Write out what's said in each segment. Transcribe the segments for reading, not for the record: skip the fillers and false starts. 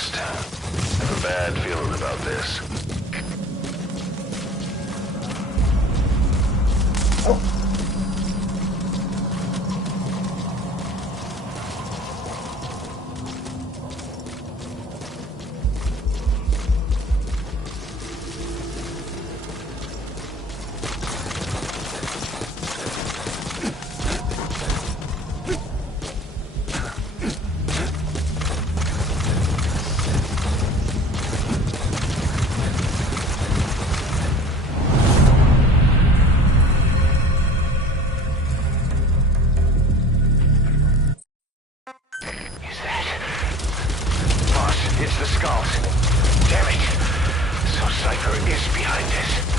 just have a bad feeling about this. It's the skulls. Damn it! So Cypher is behind this.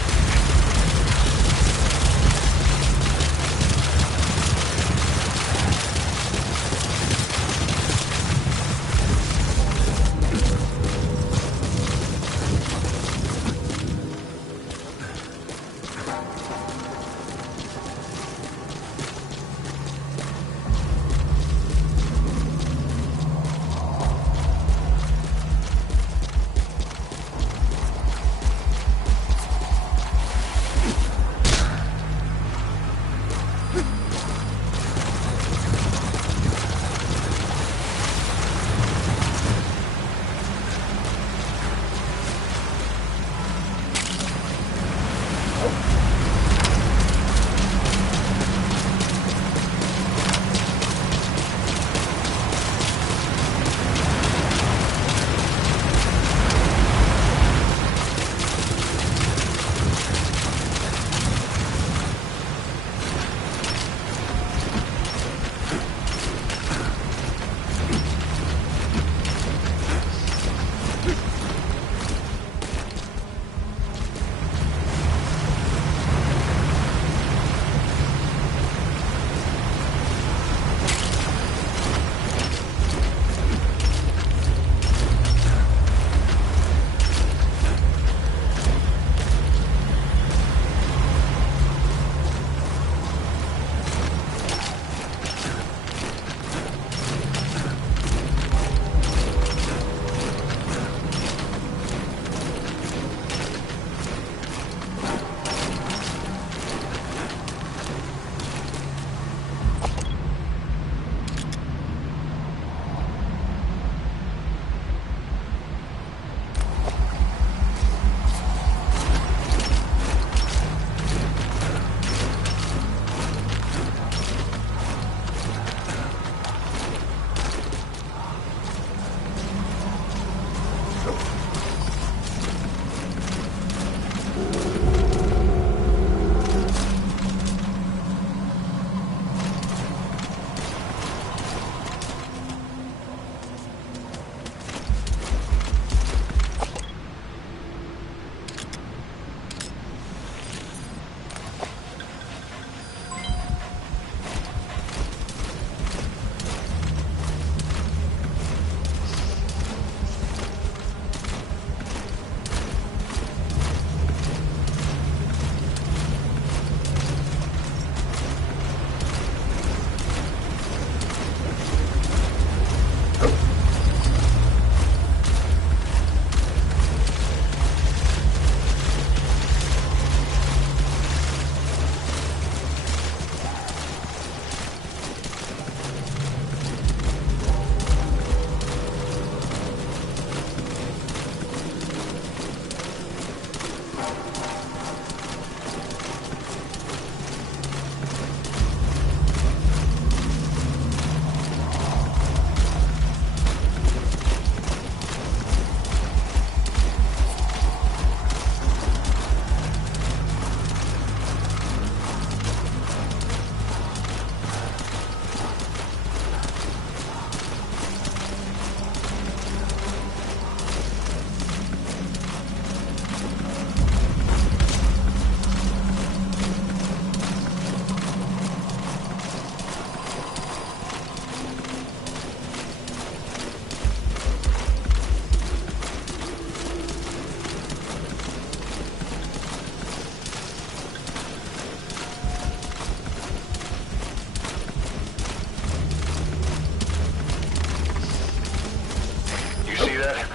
that?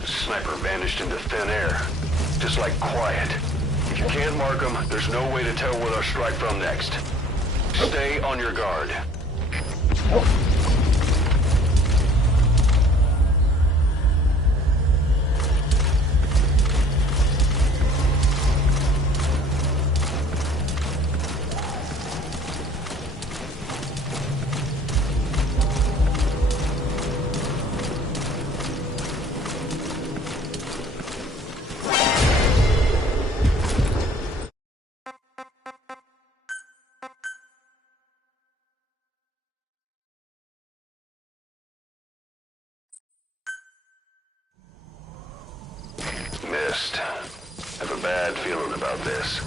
The sniper vanished into thin air. Just like quiet. If you can't mark them, there's no way to tell where they'll strike from next. Stay on your guard. Missed. Have a bad feeling about this.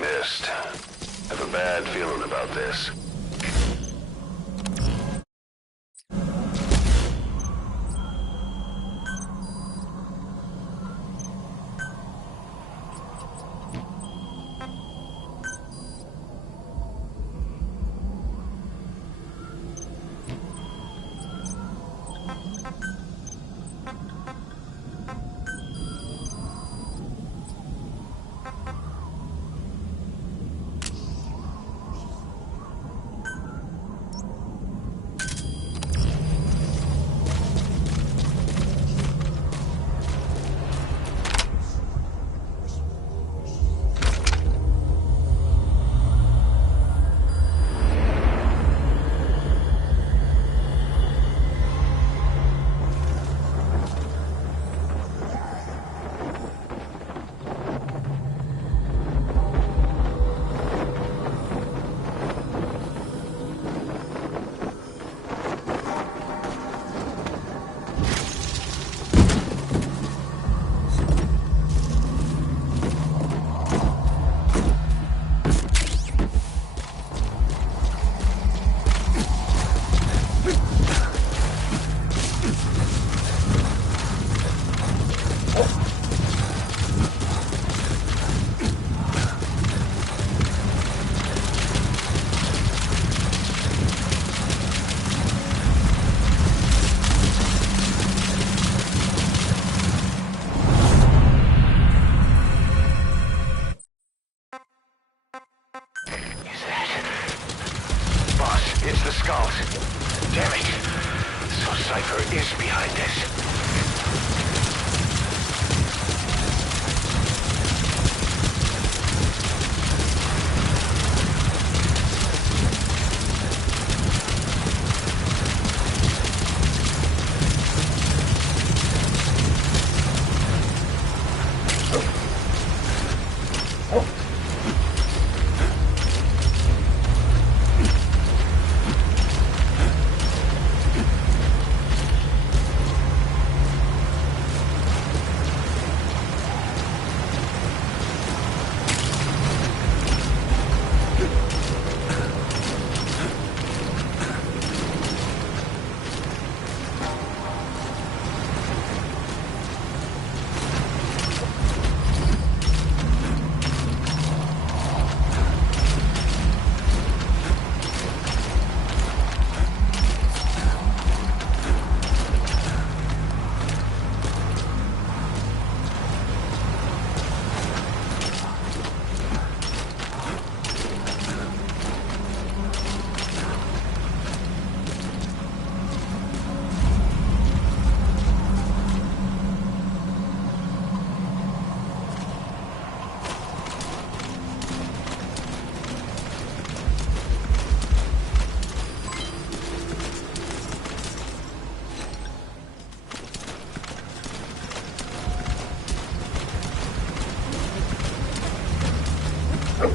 Missed. Have a bad feeling about this. It's the skulls. Damn it. So Cypher is behind this. No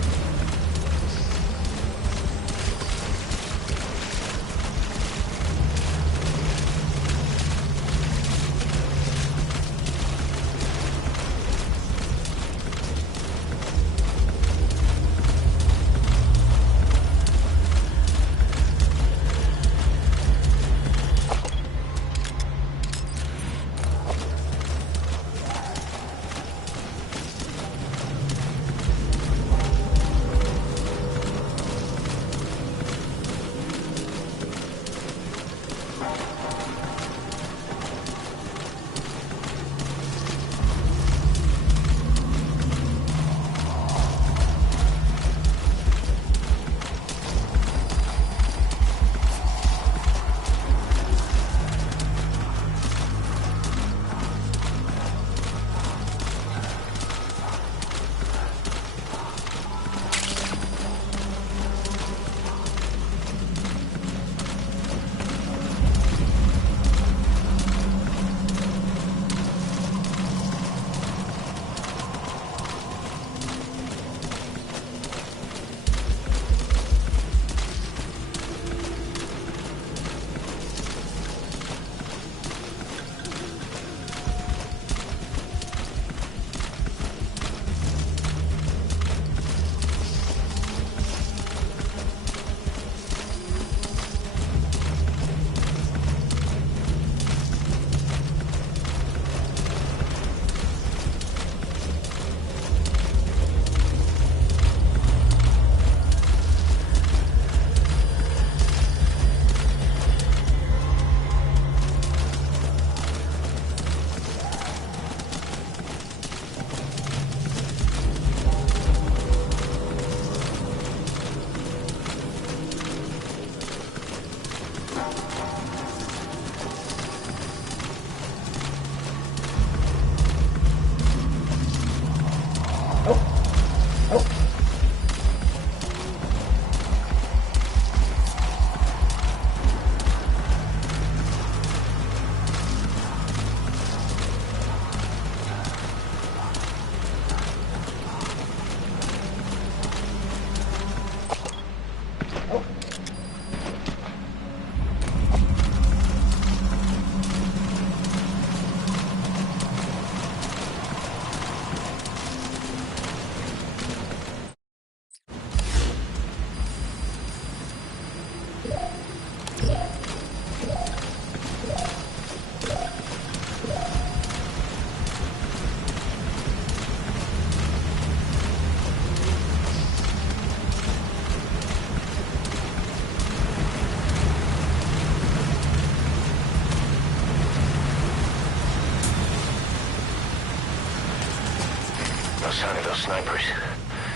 sign of those snipers.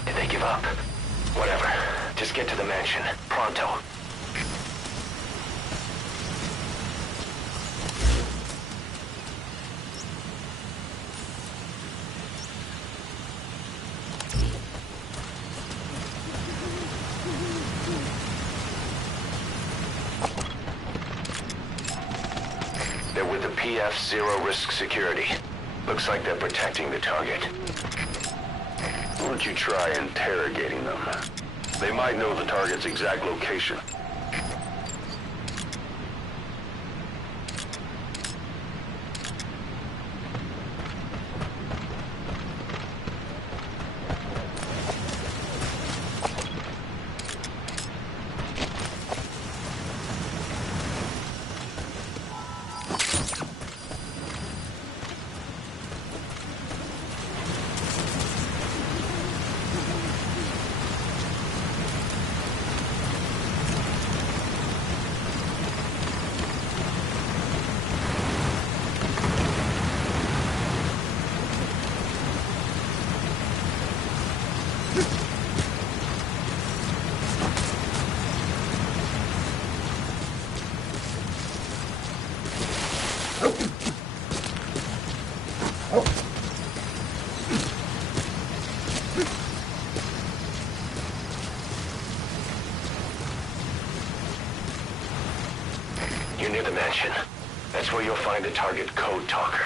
Did they give up? Whatever. Just get to the mansion. Pronto. They're with the PF Zero Risk Security. Looks like they're protecting the target. Why don't you try interrogating them? They might know the target's exact location. You're near the mansion. That's where you'll find the target code talker.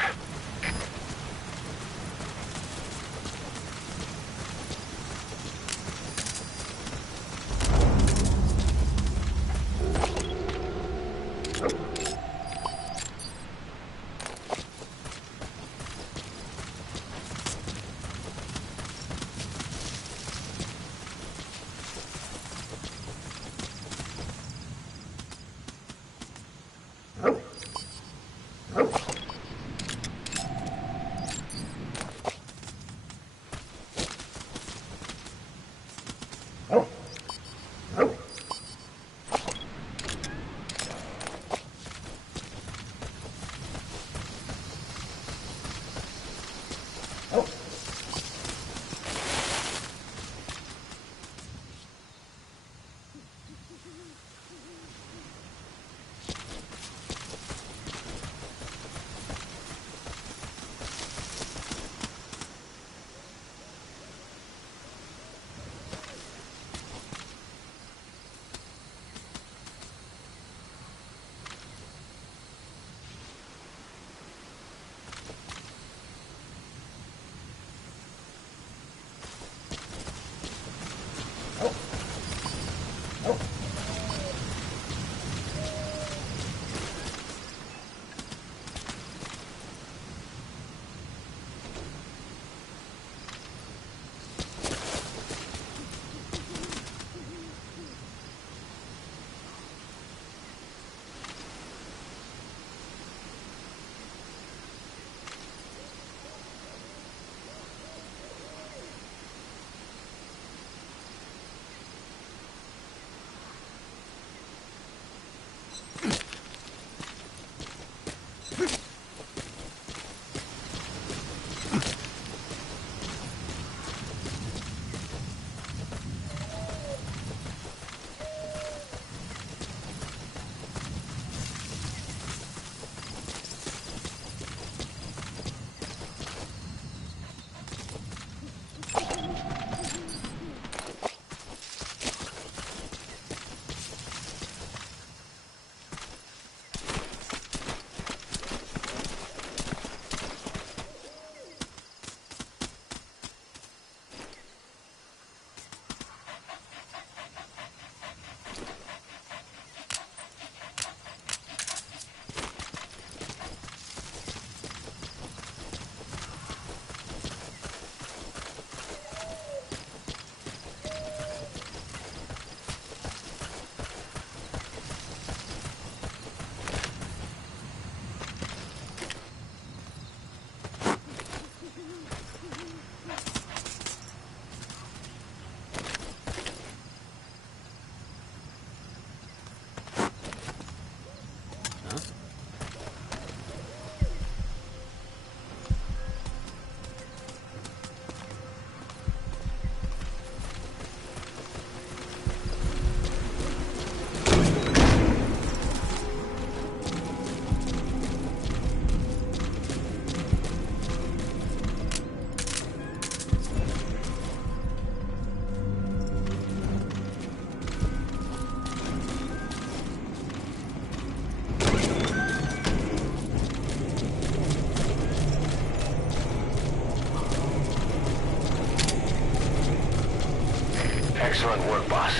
Excellent work, boss.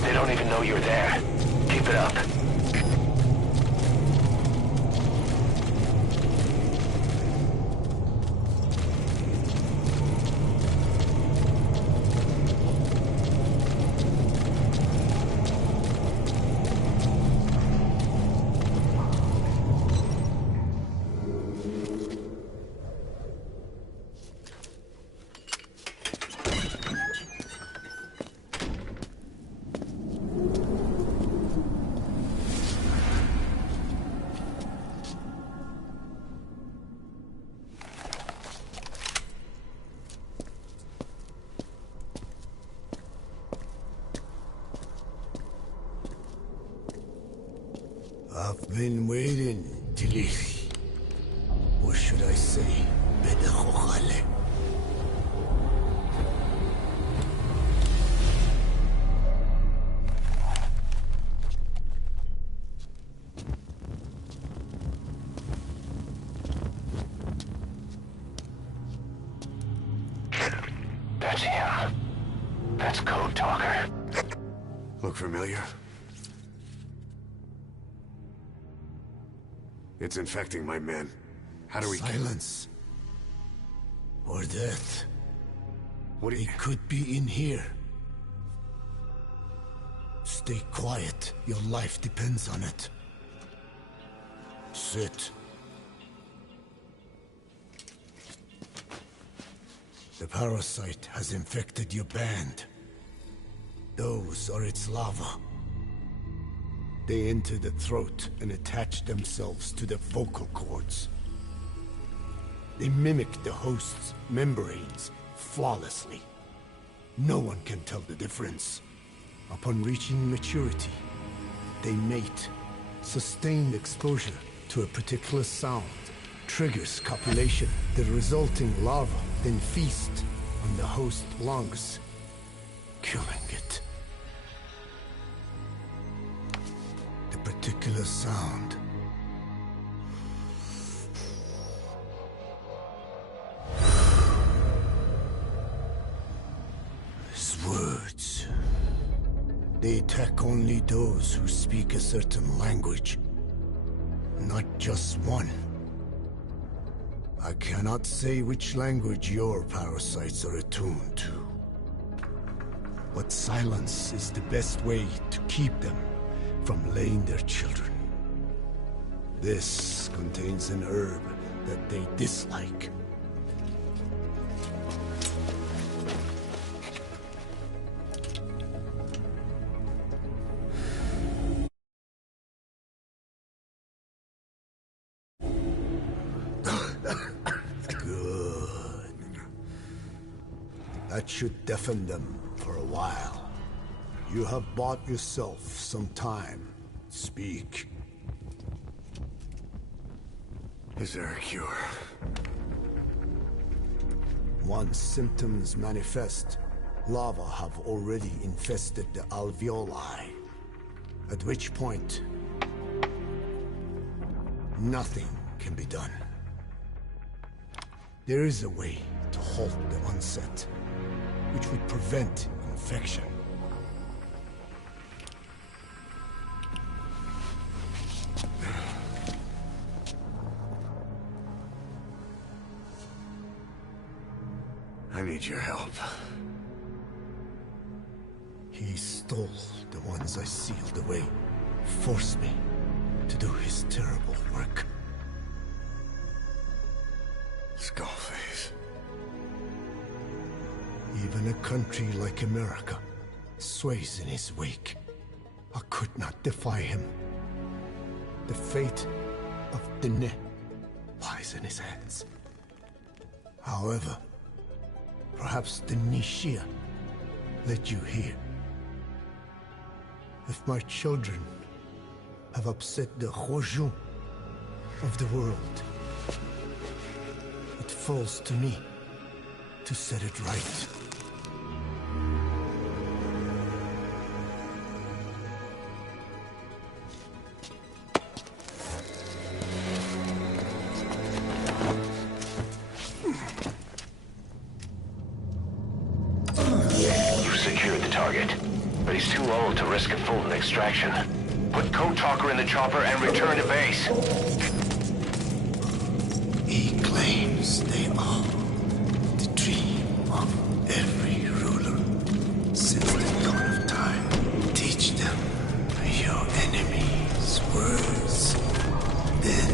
They don't even know you're there. Keep it up. I've been waiting, Tilly. Or should I say, Bedachochale. That's him. That's Code Talker. Look familiar? It's infecting my men. How do we... Silence. Or death. What do you... It could be in here. Stay quiet. Your life depends on it. Sit. The parasite has infected your band. Those are its lava. They enter the throat and attach themselves to the vocal cords. They mimic the host's membranes flawlessly. No one can tell the difference. Upon reaching maturity, they mate. Sustained exposure to a particular sound triggers copulation. The resulting larva then feast on the host lungs, killing it. The particular sound is words. They attack only those who speak a certain language, not just one. I cannot say which language your parasites are attuned to, but silence is the best way to keep them from laying their children. This contains an herb that they dislike. Good. That should deafen them for a while. You have bought yourself some time. Speak. Is there a cure? Once symptoms manifest, lava have already infested the alveoli. At which point, nothing can be done. There is a way to halt the onset, which would prevent infection. I need your help. He stole the ones I sealed away, forced me to do his terrible work. Skullface. Even a country like America sways in his wake. I could not defy him. The fate of Dene lies in his hands. However, perhaps the Nishia led you here. If my children have upset the Hojun of the world, it falls to me to set it right. You've secured the target, but he's too old to risk a full extraction. Put Code Talker in the chopper and return to base. He claims they are the dream of every ruler since the dawn of time. Teach them your enemies' words, then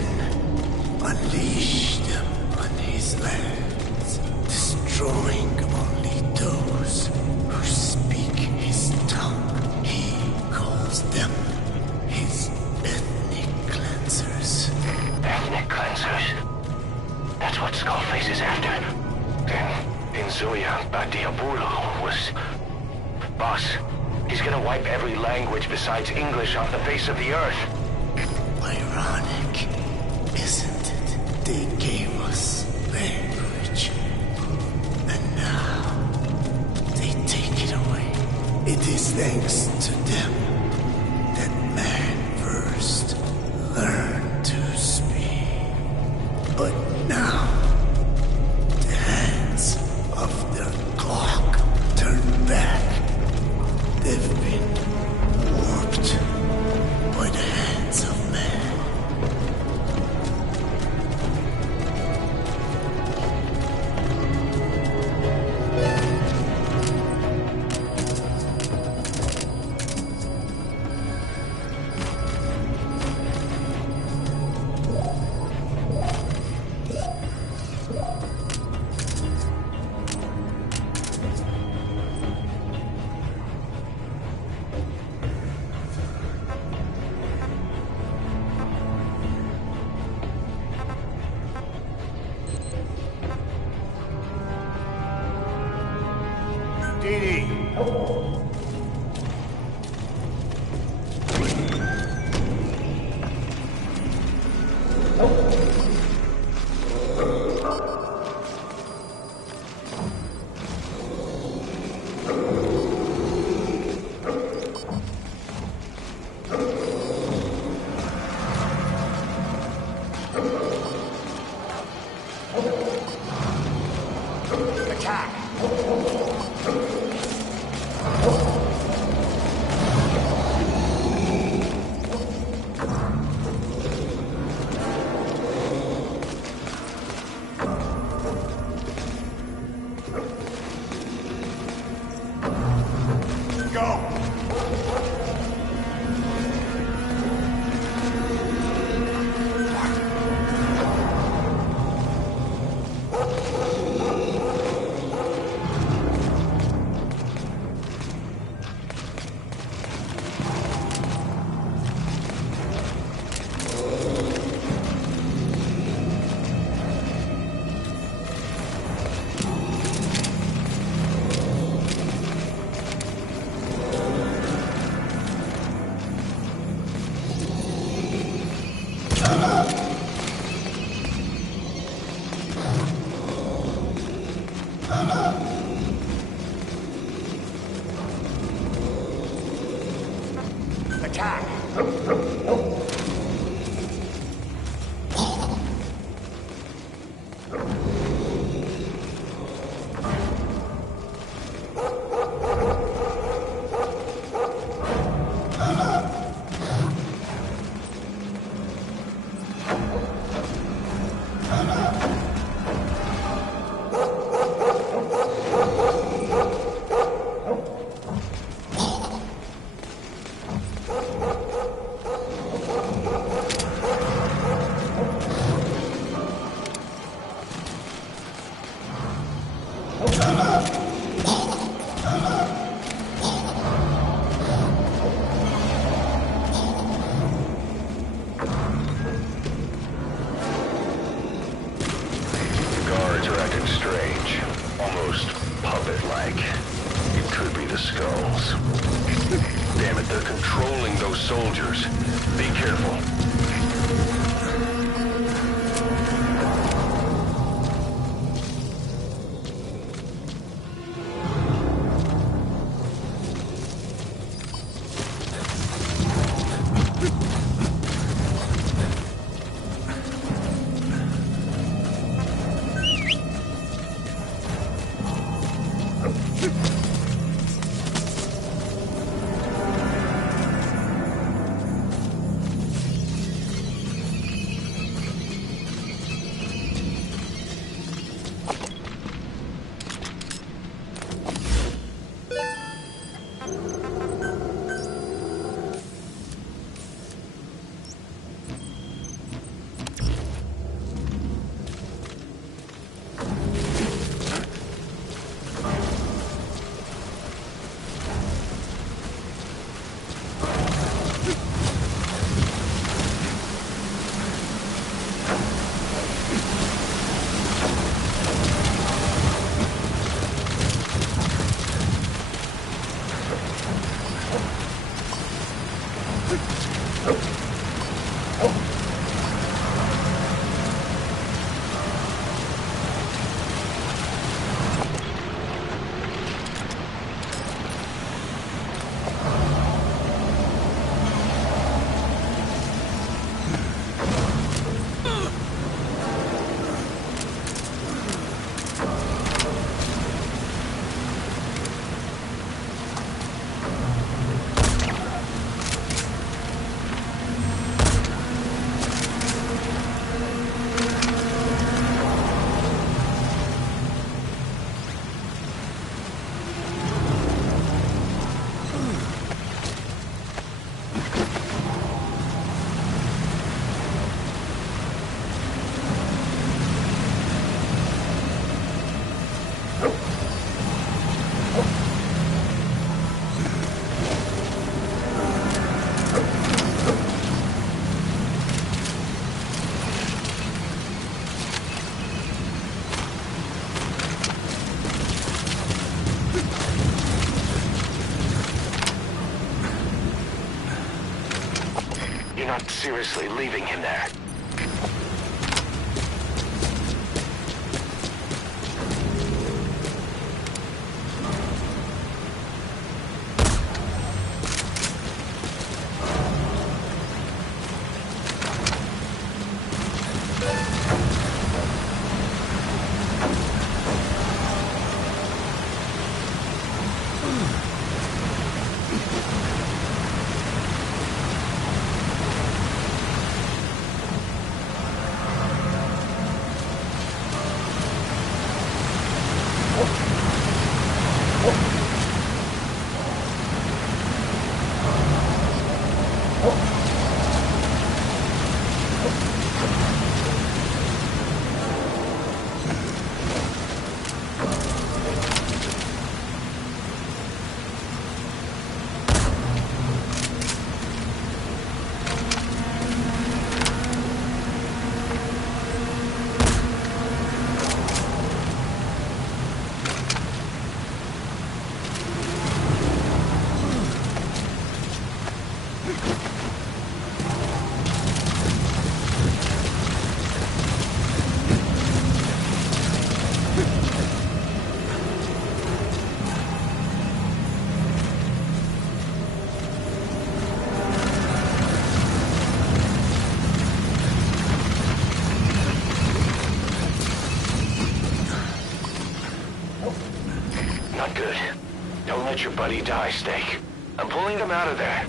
unleash them on his lands, destroying only those who speak his tongue. He calls them his ethnic cleansers. Ethnic cleansers? That's what Skullface is after. Then Inzuya Badiabulu was... Boss, he's gonna wipe every language besides English off the face of the earth. Ironic, isn't it? They gave us language, and now they take it away. It is thanks to them that man first learned to speak. But now, the hands of their clock turn back. They've been warped by the hands of man. You're not seriously leaving him there. Not good. Don't let your buddy die, Snake. I'm pulling them out of there.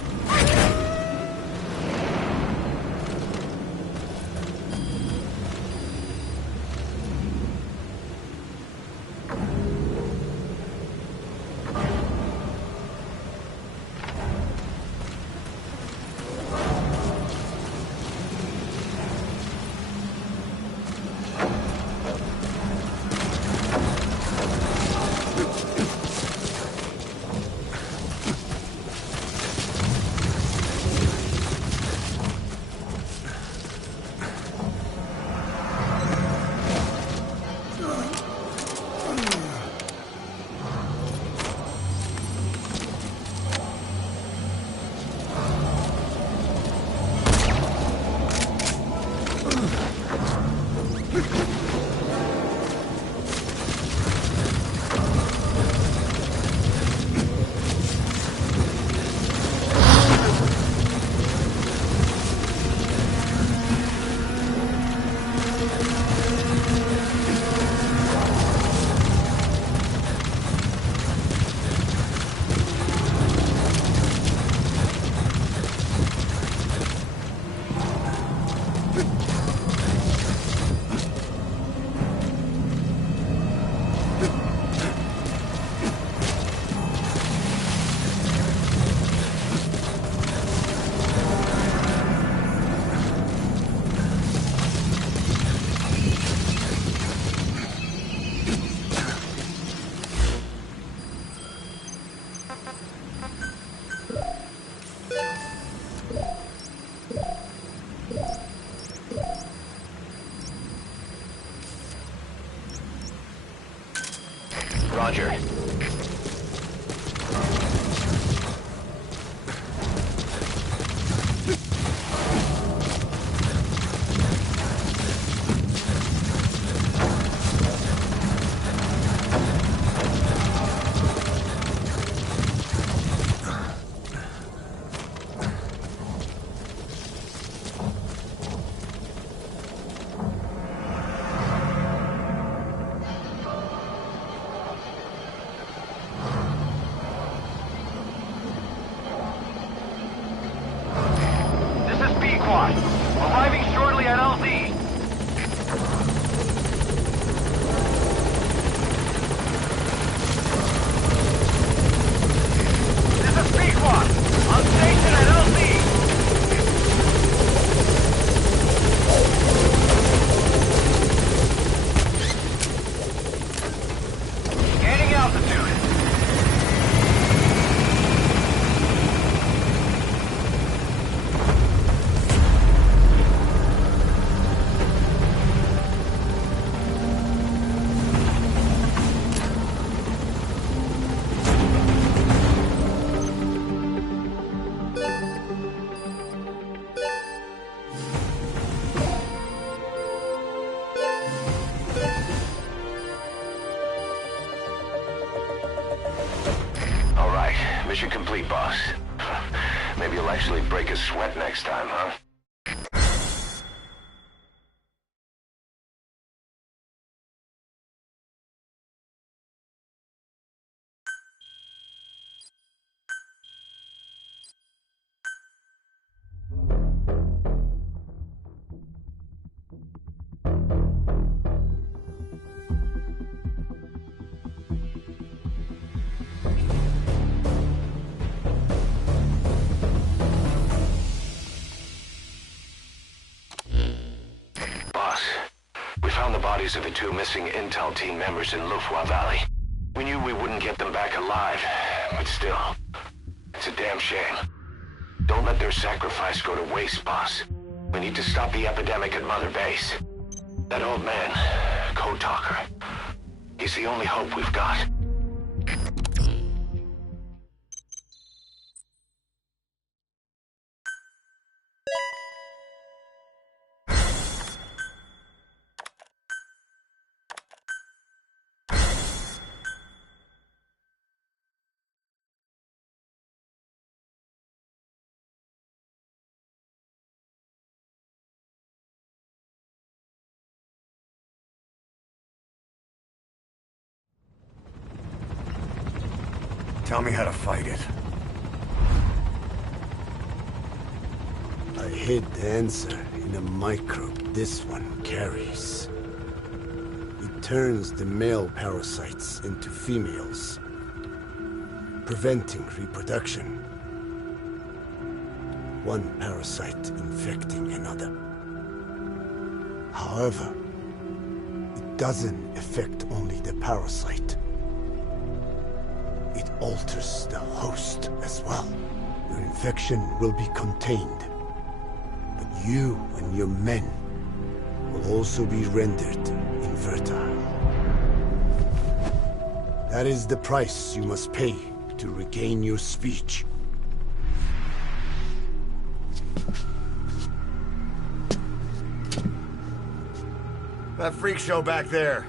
Roger. Mission complete, boss. Maybe you'll actually break a sweat next time, huh? Of the two missing Intel team members in Lufwa Valley. We knew we wouldn't get them back alive, but still, it's a damn shame. Don't let their sacrifice go to waste, boss. We need to stop the epidemic at Mother Base. That old man, Code Talker, he's the only hope we've got. Tell me how to fight it. I hid the answer in a microbe this one carries. It turns the male parasites into females, preventing reproduction. One parasite infecting another. However, it doesn't affect only the parasite. It alters the host as well. Your infection will be contained, but you and your men will also be rendered infertile. That is the price you must pay to regain your speech. That freak show back there.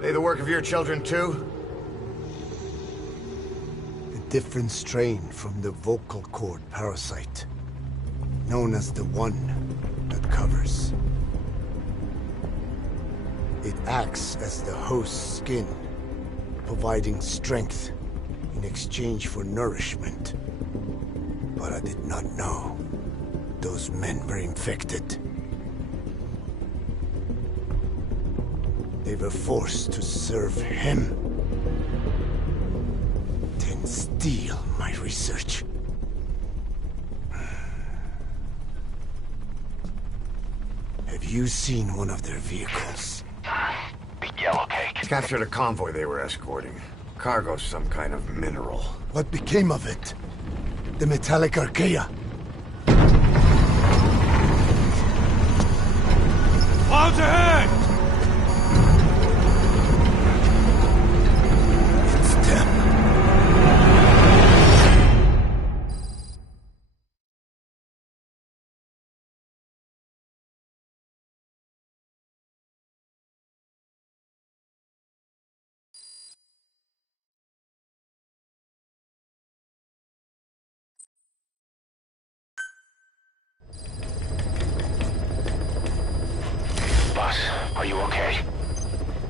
They the work of your children too? Different strain from the vocal cord parasite, known as the one that covers. It acts as the host's skin, providing strength in exchange for nourishment. But I did not know those men were infected. They were forced to serve him. Steal my research. Have you seen one of their vehicles? Big yellow cake. Captured a convoy they were escorting. Cargo's some kind of mineral. What became of it? The metallic archaea? Clouds ahead! It's them. Are you okay?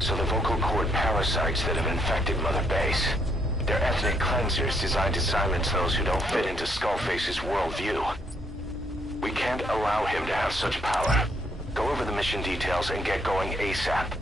So the vocal cord parasites that have infected Mother Base, they're ethnic cleansers designed to silence those who don't fit into Skullface's worldview. We can't allow him to have such power. Go over the mission details and get going ASAP.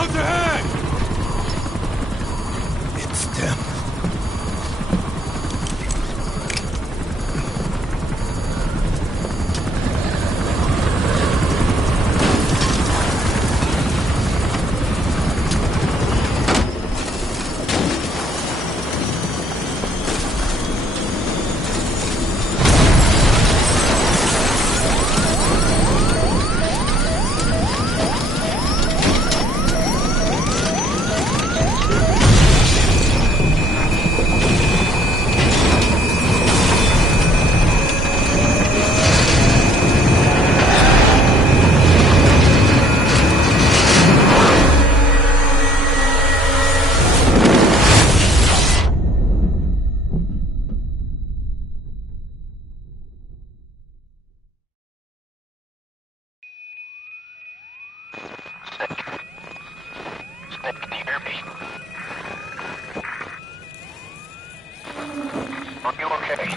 Clouds ahead! It's them. Snake, can you hear me? Are you okay?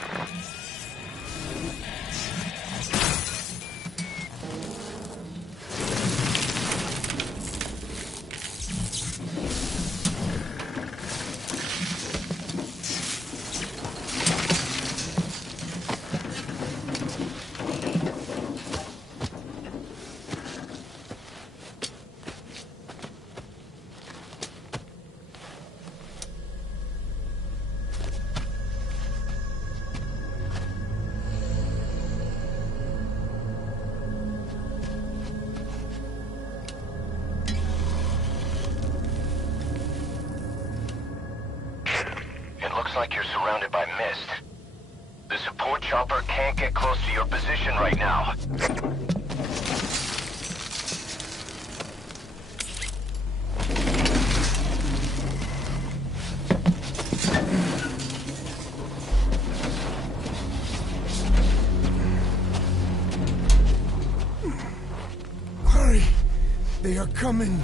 Looks like you're surrounded by mist. The support chopper can't get close to your position right now. Hurry! They are coming!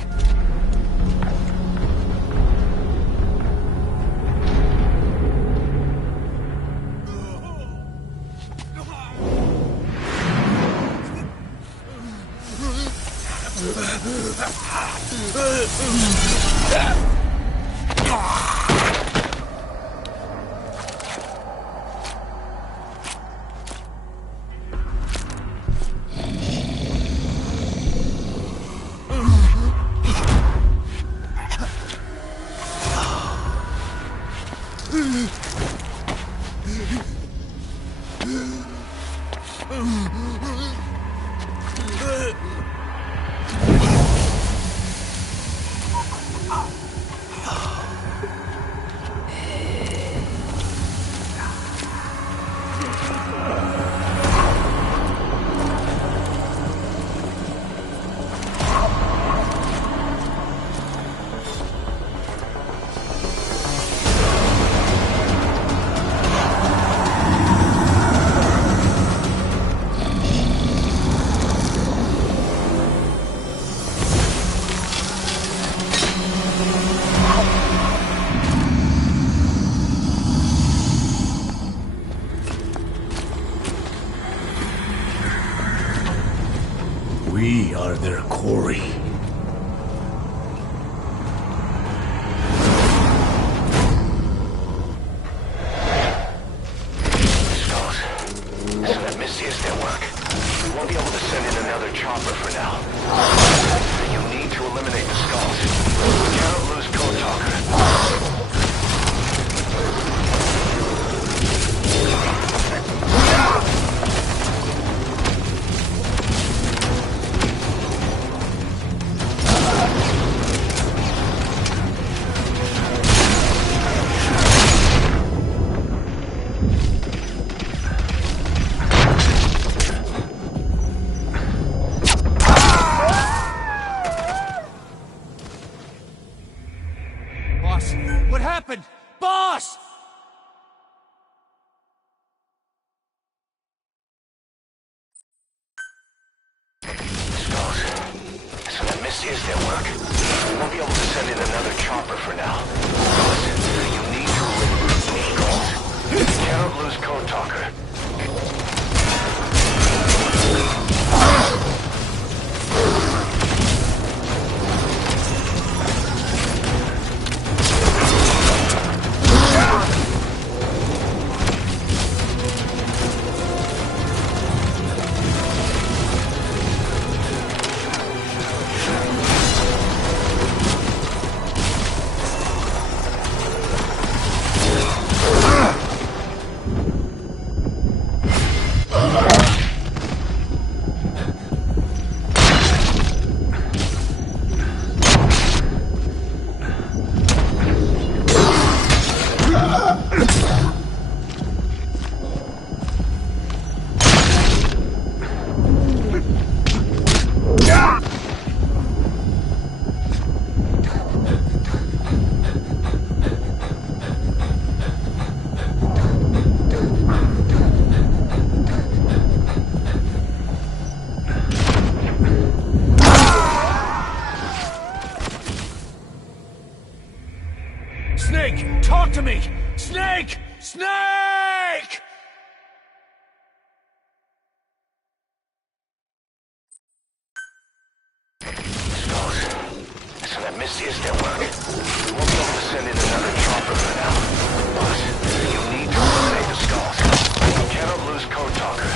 We are their quarry. Skulls. So that Mgsv didn't work. We won't be able to send in another chopper for now. You need to eliminate the skulls. We cannot lose Code Talker. Boss, what happened? Boss! Skulls. So that Mgsv didn't work. We won't be able to send in another chopper for now. You need to eliminate the skulls. You cannot lose Code Talker. talk to me! Snake! Snake! So that Misty is still working. We won't be able to send in another chopper for now. Boss, you need to eliminate the skulls. You cannot lose Code Talker.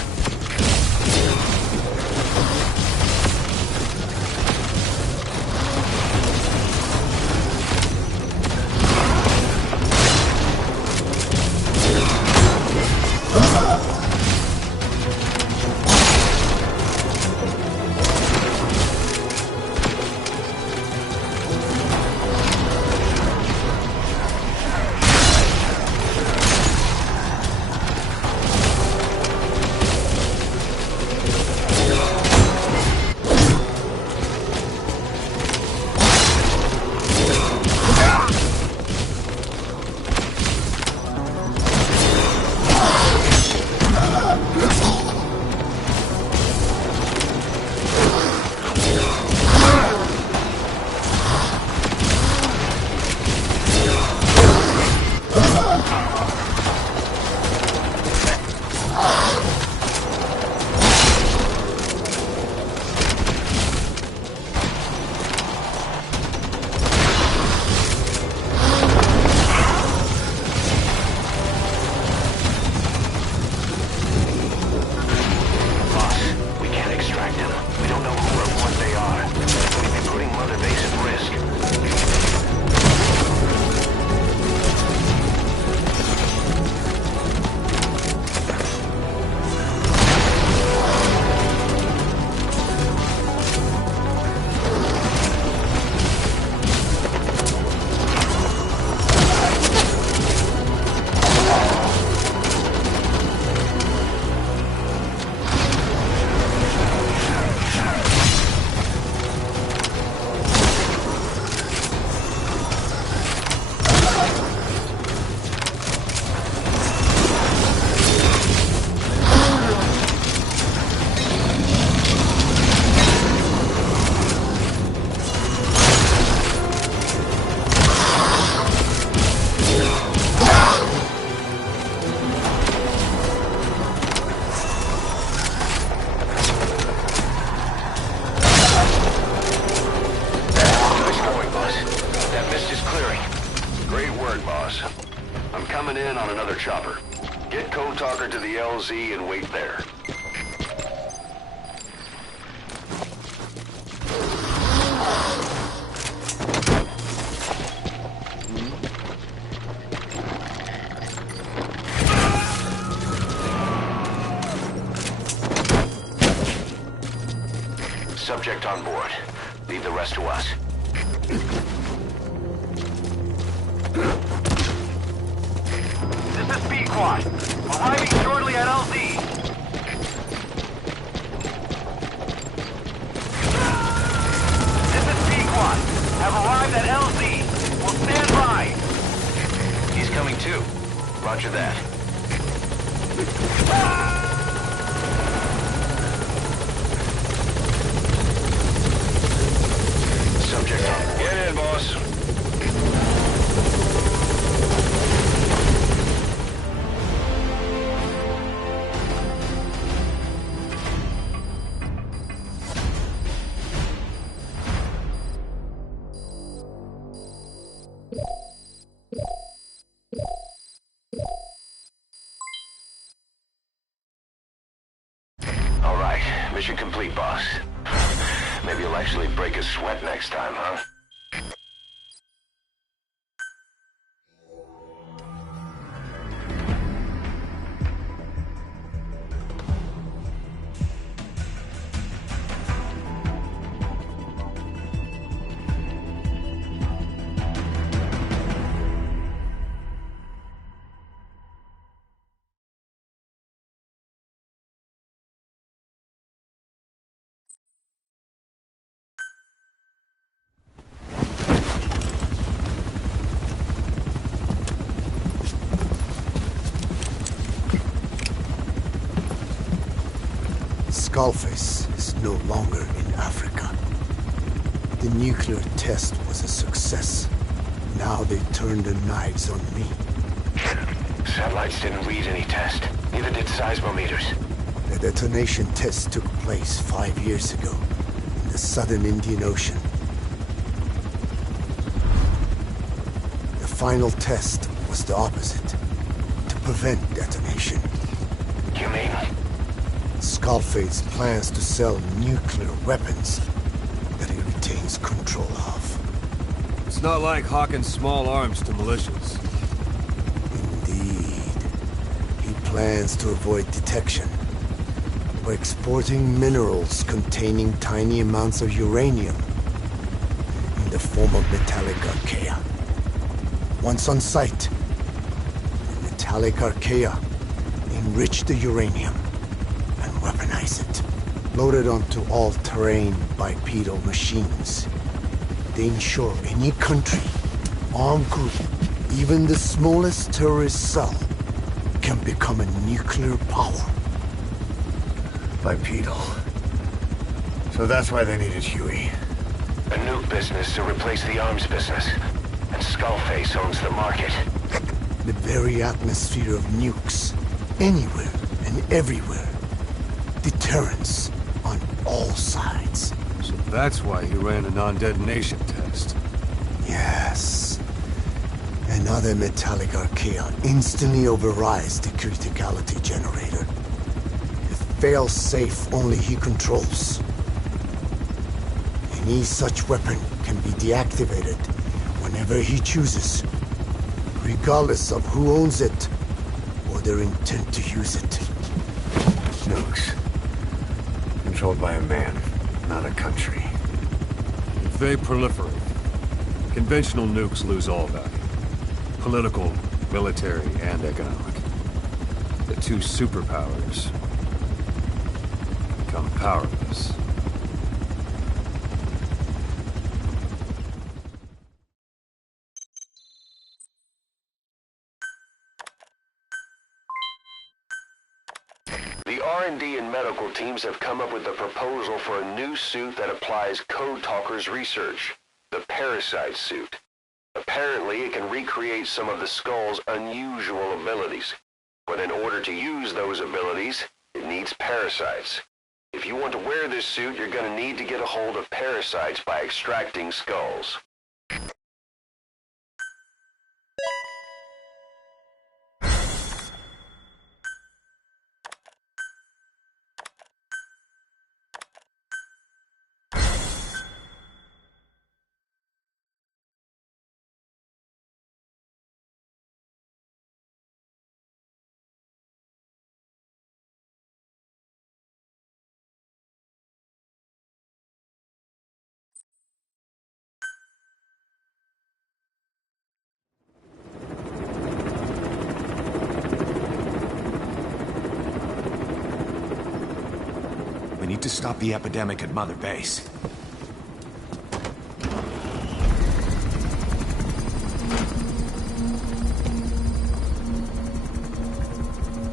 Chopper. Get Code Talker to the LZ and wait there. Subject on board. Leave the rest to us. This is B-Quad. Arriving shortly at LZ. This is B-Quad. Have arrived at LZ. Will stand by. He's coming too. Roger that. Subject on. Get in, boss. All right, mission complete, boss. Maybe you'll actually break a sweat next time, huh? Skullface is no longer in Africa. The nuclear test was a success. Now they turn their knives on me. Satellites didn't read any test. Neither did seismometers. The detonation test took place 5 years ago in the southern Indian Ocean. The final test was the opposite, to prevent detonation. You mean? Skullface plans to sell nuclear weapons that he retains control of. It's not like hawking small arms to militias. Indeed. He plans to avoid detection by exporting minerals containing tiny amounts of uranium in the form of metallic archaea. Once on site, the metallic archaea enrich the uranium and weaponize it. Loaded onto all-terrain bipedal machines, they ensure any country, armed group, even the smallest terrorist cell, can become a nuclear power. Bipedal. So that's why they needed Huey. A nuke business to replace the arms business. And Skullface owns the market. The very atmosphere of nukes, anywhere and everywhere. Deterrence on all sides. So that's why he ran a non-detonation test. Yes. Another metallic archaea instantly overrides the criticality generator. It fails safe only he controls. Any such weapon can be deactivated whenever he chooses, regardless of who owns it or their intent to use it. Nukes. Controlled by a man, not a country. If they proliferate, conventional nukes lose all value. Political, military, and economic. The two superpowers become powerless. The R&D and medical teams have come up with a proposal for a new suit that applies Code Talker's research, the Parasite suit. Apparently, it can recreate some of the Skull's unusual abilities. But in order to use those abilities, it needs parasites. If you want to wear this suit, you're going to need to get a hold of parasites by extracting skulls. We need to stop the epidemic at Mother Base.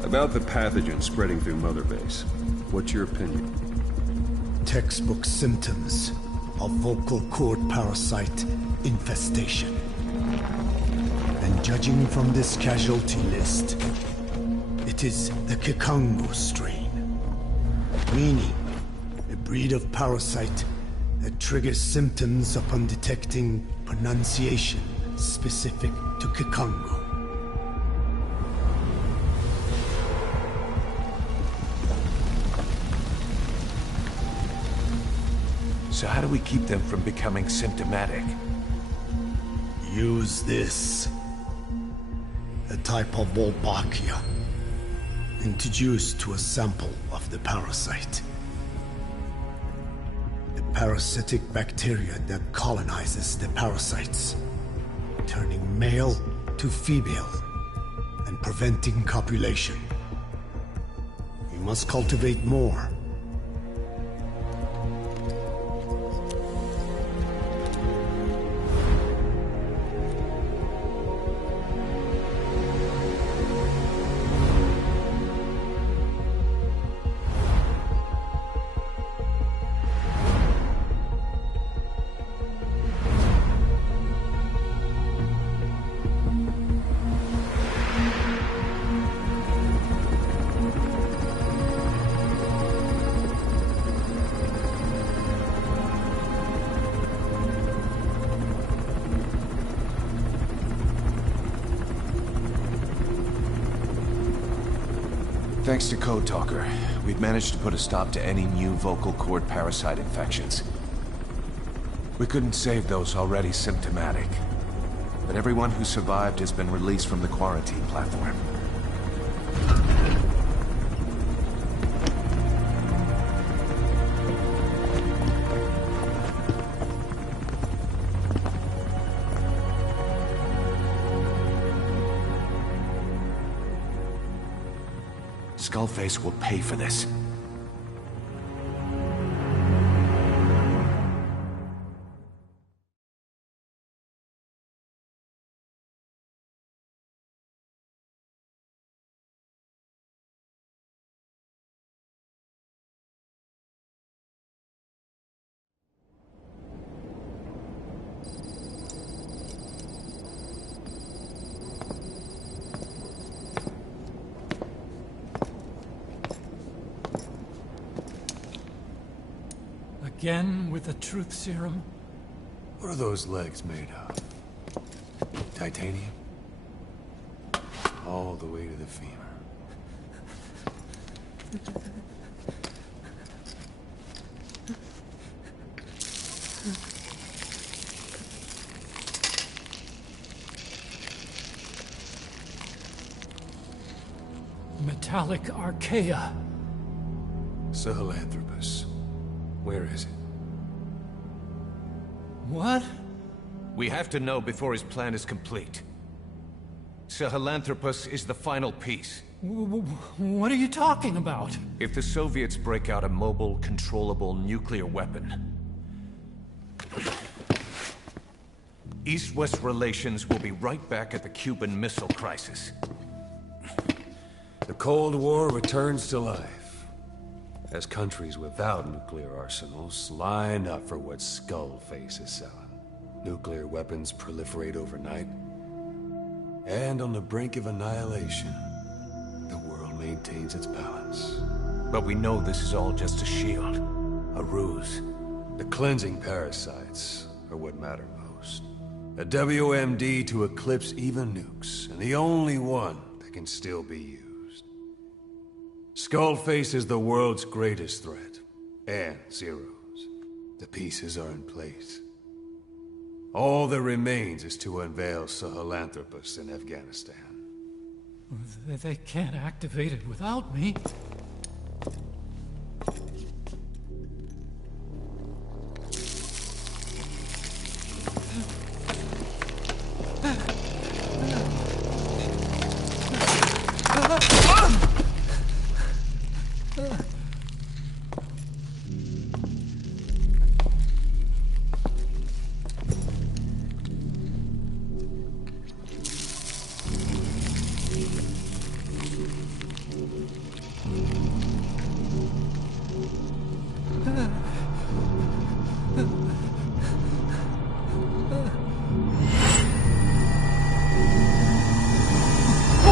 About the pathogen spreading through Mother Base, what's your opinion? Textbook symptoms of vocal cord parasite infestation. And judging from this casualty list, it is the Kikango strain. Meaning, a breed of parasite that triggers symptoms upon detecting pronunciation specific to Kikango. So how do we keep them from becoming symptomatic? Use this. A type of Wolbachia, introduced to a sample of the parasite. A parasitic bacteria that colonizes the parasites, turning male to female and preventing copulation. We must cultivate more. Thanks to Code Talker, we'd managed to put a stop to any new vocal cord parasite infections. We couldn't save those already symptomatic, but everyone who survived has been released from the quarantine platform. Skullface will pay for this. Again with the truth serum? What are those legs made of? Titanium? All the way to the femur. Metallic archaea. Sahelanthropus. Where is it? What? We have to know before his plan is complete. Sahelanthropus is the final piece. What are you talking about? If the Soviets break out a mobile, controllable nuclear weapon, East-West relations will be right back at the Cuban Missile Crisis. The Cold War returns to life as countries without nuclear arsenals line up for what Skullface is selling. Nuclear weapons proliferate overnight, and on the brink of annihilation, the world maintains its balance. But we know this is all just a shield, a ruse. The cleansing parasites are what matter most. A WMD to eclipse even nukes, and the only one that can still be used. Skullface is the world's greatest threat, and Zero's. The pieces are in place. All that remains is to unveil Sahelanthropus in Afghanistan. They can't activate it without me.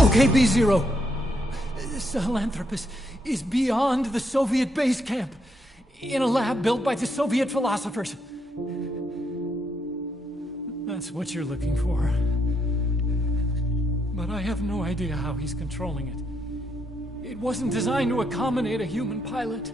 Okay, B0. Sahelanthropus is beyond the Soviet base camp, in a lab built by the Soviet philosophers. That's what you're looking for. But I have no idea how he's controlling it. It wasn't designed to accommodate a human pilot.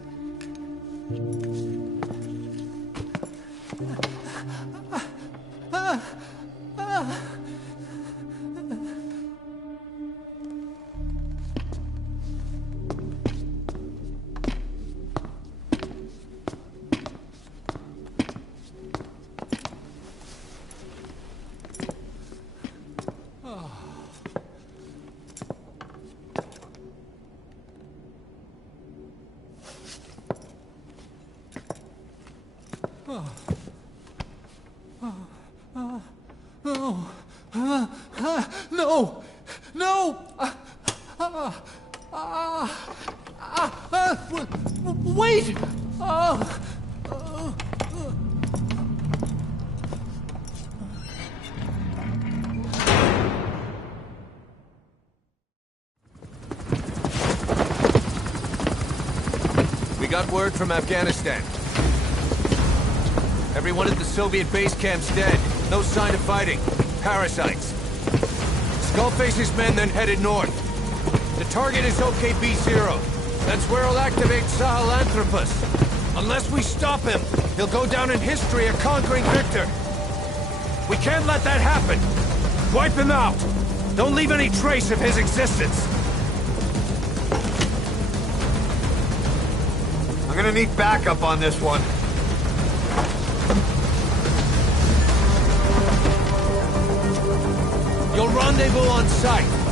No! No! Wait! We got word from Afghanistan. Everyone at the Soviet base camp's dead. No sign of fighting. Parasites. Skullface's men then headed north. The target is OKB-0. That's where he'll activate Sahelanthropus. Unless we stop him, he'll go down in history a conquering victor. We can't let that happen. Wipe him out. Don't leave any trace of his existence. I'm gonna need backup on this one. You'll rendezvous on site.